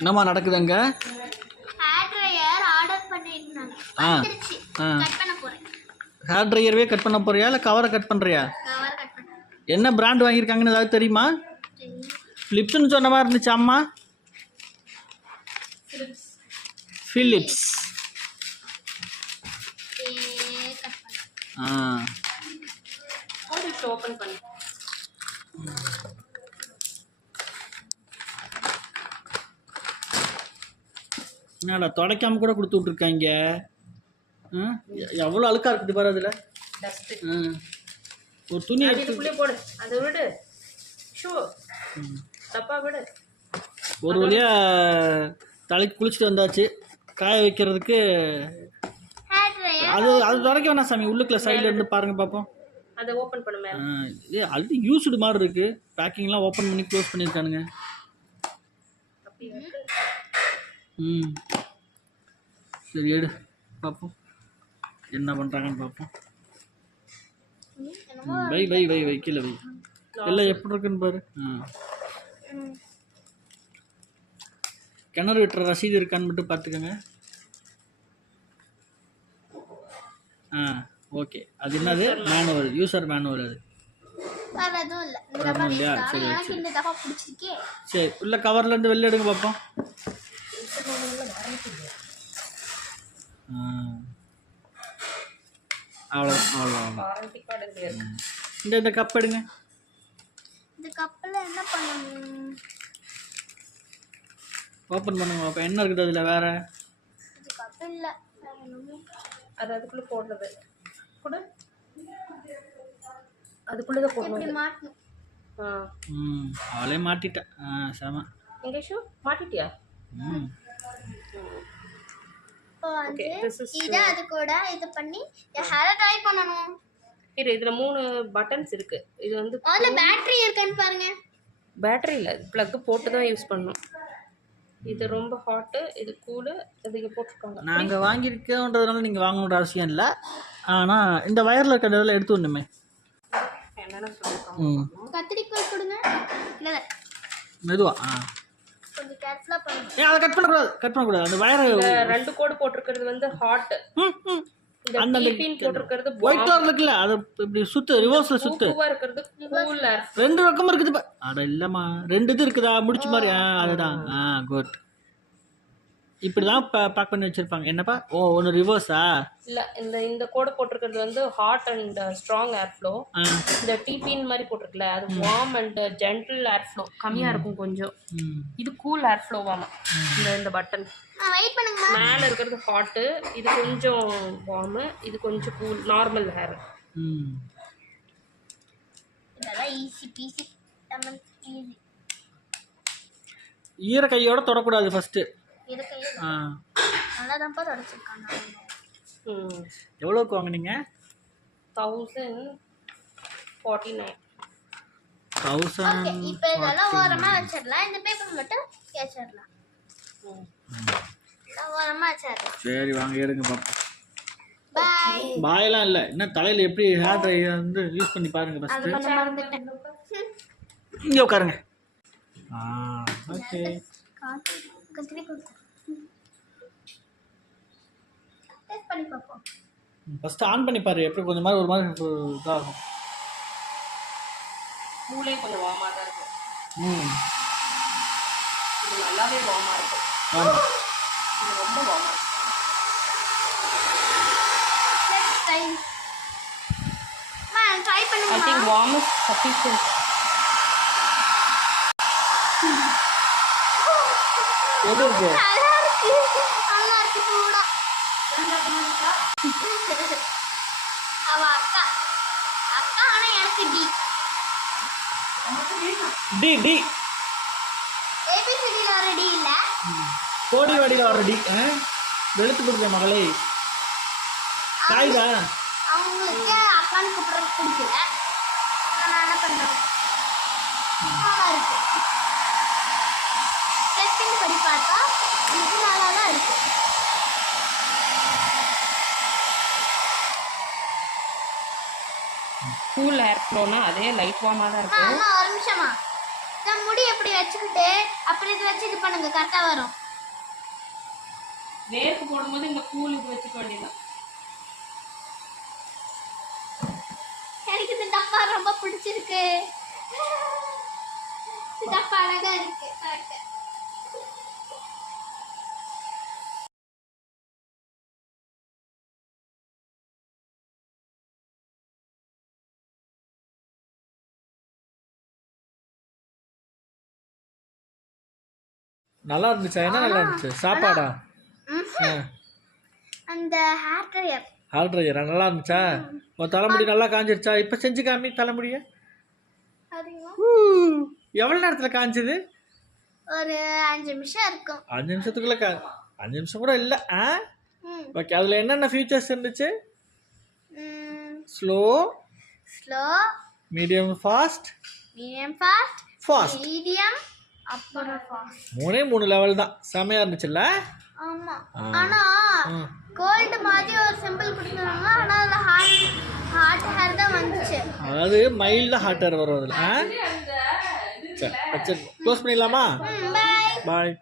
என்னம்மா நடக்குது அங்க? ஹேர் ட்ரையர் ஆர்டர் பண்ணிருந்தாங்க. ஆ. வந்துருச்சு. ஆ. கட் பண்ண போறேன். ஹேர் ட்ரையர்வே கட் பண்ண போறியா இல்லை கவரை கட் பண்ணுறியா கவர் கட் பண்ண என்ன பிராண்ட் வாங்கியிருக்காங்கன்னு ஏதாவது தெரியுமா? ஃபிலிப்ஸ்னு சொன்ன மாதிரி இருந்துச்சு அம்மா? ஃபிலிப்ஸ் கட் பண்ண ஆ. ஓப்பன் பண்ணு. என்னடா துடைக்காம கூட கொடுத்து விட்ருக்காங்க எவ்வளோ அழுக்கா இருக்குது பாரு அதில். ஒரு துணி எடுத்து போடு. அதை விடு. ஷூ. தப்பா விடு. ஒரு வழியாக தலைக்கு குளிச்சுட்டு வந்தாச்சு. காய வைக்கிறதுக்கு அது அது துடைக்க வேணாம் சாமி. உள்ளுக்குள்ள சைடில் இருந்து பாருங்க பார்ப்போம் அதை ஓப்பன் பண்ணு மேல ஆ, இது அது யூஸ்டு மாதிரி இருக்கு. பேக்கிங்லாம் ஓப்பன் பண்ணி க்ளோஸ் பண்ணியிருக்கானுங்க. ம். சரி எடு. பார்ப்போம் என்ன பண்ணுறாங்கன்னு பார்ப்போம் ம், வை வை வை வை கீழே வை. எல்லாம் எப்படி இருக்குன்னு பாரு. கிணறு விட்டுற ரசீது இருக்கான்னு மட்டும் பார்த்துக்கோங்க. ஆ ஓகே. அது என்னது? மேனுவல் யூசர் மேனுவல் அது. இல்லையா? சரி, சரி. உள்ள கவர்ல இருந்து வெளில எடுங்க பார்ப்போம். அவ்வளோ அவ்வளோ இந்த இந்த கப் எடுங்க இந்த கப்பல்ல என்ன பண்ணணும் ஓப்பன் பண்ணுங்க பார்ப்போம் என்ன இருக்குது அதில் வேற இது கப்பல் இல்ல. அது அதுக்குள்ள போடுறது கொடு அதுக்குள்ளதான் இப்படி போடணும் ஆ. ம் அவளே மாட்டிட்டேன் ஆ செம. ஷூ? மாட்டிட்டியா? இதை அது கூட இது பண்ணி ஹேரை ட்ரை பண்ணணும். இரு இதுல மூணு பட்டன்ஸ் இருக்கு. இது வந்து அதுல பேட்டரி இருக்கான்னு பாருங்க. பேட்டரி இல்லை ப்ளக் போட்டு தான் யூஸ் பண்ணணும். இது ரொம்ப ஹாட்டு இது கூலு இங்க போட்டிருக்காங்க. நாங்கள் வாங்கியிருக்கோன்றதுனால நீங்கள் வாங்கணுன்ற அவசியம் இல்லை. ஆனால் இந்த வயரில் இருக்கிறதெல்லாம் எடுத்து ஒன்றுமே என்னென்ன சொல்லியிருக்காங்க ம். கத்திரிக்கோல் கொடுங்க. இல்ல இல்ல, மெதுவா ஆ. கொஞ்சம் கேர்ஃபுல்லா பண்ணுங்க. ஏ அதை கட் பண்ணக்கூடாது. கட் பண்ணக்கூடாது. அந்த வயரை ரெண்டு கோடு போட்டிருக்கிறது வந்து ஹாட் ம் ம். இந்த அந்த போட்டிருக்கிறது ஒயிட் கலர் இருக்குல்ல அது இப்படி சுத்து ரிவர்ஸில் சுத்து. பூவா இருக்கிறது கூல் ஏர் ரெண்டு பக்கமும் இருக்குது பா அட இல்லைம்மா. ரெண்டு இது இருக்குதா? முடிச்ச மாதிரி அதுதான். ஆ குட் இப்படி தான் பேக் பண்ணி வச்சுருப்பாங்க. என்னப்பா? ஓ ஒன்று ரிவர்ஸா இல்ல இந்த இந்த கோடு போட்டிருக்கிறது வந்து hot and strong air flow இந்த டிபின் மாதிரி போட்டிருக்குல்ல அது warm and gentle air flow கம்மியா இருக்கும் கொஞ்சம். இது கூல் ஏர் ஃப்ளோவாமா இந்த இந்த பட்டன் வெயிட் பண்ணுங்க மேல இருக்கிறது ஹாட்டு இது கொஞ்சம் வார்மு இது கொஞ்சம் கூல் நார்மல் ஹேர் ம். இதெல்லாம் ஈஸி ஈஸி ஈர கையோட தொடக்கூடாது ஃபஸ்ட்டு ஆ. நல்லா தான்ப்பா தொடச்சிருக்காங்க. எவ்வளோக்கு வாங்குனீங்க? Thousand forty nine okay thousand இப்போ இதெல்லாம் வச்சிடலாம். இந்த பேப்பர் மட்டும் கேச்சிடலாம். இதெல்லாம் ஓரமா வச்சிடலாம். சரி வாங்க எடுங்க பார்ப்போம் பாய் பாயெல்லாம் இல்லை. என்ன தலையில் எப்படி ஹேர் ட்ரை வந்து யூஸ் பண்ணி பாருங்க அது ஃபஸ்ட்டு மறந்துட்டேன். இங்கே உட்காருங்க. ஆ ஓகே கத்திரிக்கோல் டெஸ்ட் பண்ணி பார்ப்போம். ஃபஸ்ட்டு ஆன் பண்ணி பாரு எப்படி கொஞ்சம் மாதிரி ஒரு மாதிரி இதாகும். மூளே கொஞ்சம் தான் இருக்கும் ம். இது நல்லாவே வார்மாக இருக்கும் ஆமாம் இது ரொம்ப வார்மாக இருக்கும் லெட்ஸ் ட்ரை மா ட்ரை ஐ பண்ணுங்க திங்க் வார்ம் இஸ் சஃபிஷியன்ட் எது இருக்கு? நல்லா இருக்கு இருக்கு. அவ அக்கா அக்கா ஆனா எனக்கு டி டி. டி ஏபிசிடியில் ஒரு டி இல்ல கோடி வாடியில் வர டி வெளுத்து கொடுக்க மகளே. காய்தா அவங்களுக்கு அக்கான்னு கூப்பிடுறது பிடிக்கல நான் என்ன பண்றேன் இருக்கு டெஸ்ட் படி பார்த்தா இது நல்லா தான் இருக்கு. கூல் ஏர் ஃப்ளோனா அதே லைட் வார்மாக தான் இருக்கும் அம்மா ஒரு நிமிஷமா நான் முடி எப்படி வச்சுக்கிட்டு அப்புறம் இது வச்சு இது பண்ணுங்க. கரெக்டா வரும். வேர்க்கு போடும்போது இந்த கூல் இது வச்சுக்க வேண்டியதான் எனக்கு இந்த டப்பா ரொம்ப பிடிச்சிருக்கு. டப்பா அழகா இருக்கு. கரெக்ட் நல்லா இருந்துச்சா? என்ன நல்லா இருந்துச்சு? சாப்பாடா? அந்த ஹேர் ட்ரையர் ஹால் ட்ரையரா நல்லா இருந்துச்சா? உன் தலைமுடி நல்லா காஞ்சிருச்சா? இப்போ செஞ்சு காமி தலைமுடிய. எவ்வளோ நேரத்தில் காஞ்சது? ஒரு அஞ்சு நிமிஷம் இருக்கும். அஞ்சு நிமிஷத்துக்குள்ள கா அஞ்சு நிமிஷம் கூட இல்லை. ஆ? ஓகே அதில் என்னென்ன ஃபீச்சர்ஸ் இருந்துச்சு? Slow slow medium fast medium fast fast medium அப்புறம். ஃபாஸ்ட் மூணே மூணு லெவல் தான். செமையாக இருந்துச்சுல்ல? ஆமா. ஆனா கோல்டு மாதிரி ஒரு சிம்பிள் கொடுத்துருவாங்க ஆனா அதுல ஹார்ட் ஹார்ட் ஹேர் தான் வந்துச்சு. அதாவது மைல்டாக ஹாட் ஏர் வரும் அதில் ஆ? சரி க்ளோஸ் பண்ணிடலாமா? பாய் பாய்